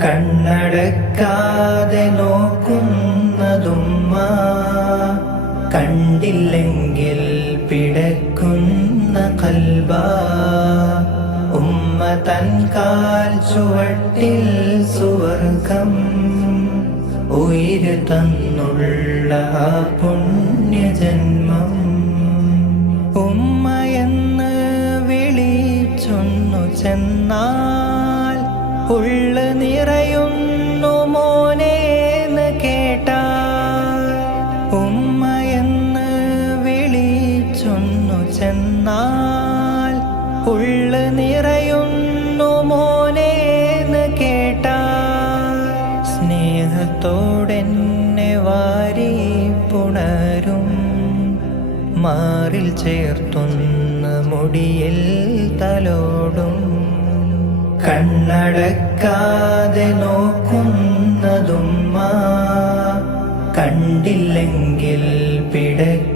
കണ്ണടക്കാതെ നോക്കുന്നതുമ്മ കണ്ടില്ലെങ്കിൽ പിടക്കുന്ന കൽബ. ഉമ്മ തൻ കാൽ ചുവട്ടിൽ സുവർഗം ഉയിര് തന്നുള്ള പുണ്യജന്മം. ഉമ്മ ഉമ്മയെന്ന് വിളിച്ചൊന്നു ചെന്നാൽ ഉള്ള നിറയുന്നു മോനേന്ന് കേട്ടാൽ ഉമ്മയെന്ന് വിളിച്ചൊന്നു ചെന്നാൽ ഉള്ള നിറയുന്നു മോനേന്ന് കേട്ടാൽ സ്നേഹത്തോടെന്നെ വാരി പുണരും. മാറിൽ ചേർത്തുന്ന മുടിയിൽ തലോടും. കണ്ണടക്കാതെ നോക്കുന്നതുമ്മ കണ്ടില്ലെങ്കിൽ കൽബാ